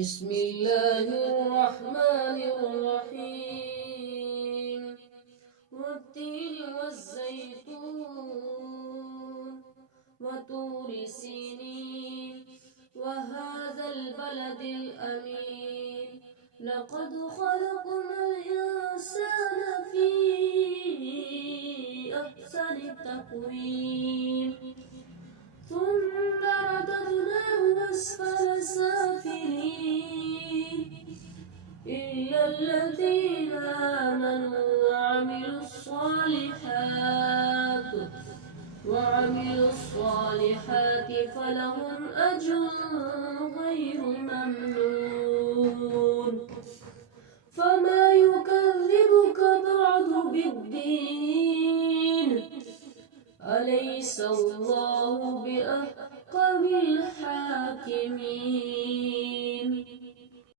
بسم الله الرحمن الرحيم والتين والزيتون وطور سينين وهذا البلد الأمين لقد خلقنا الإنسان في أحسن تقويم ثم رددناه أسفل سافلين إلا الذين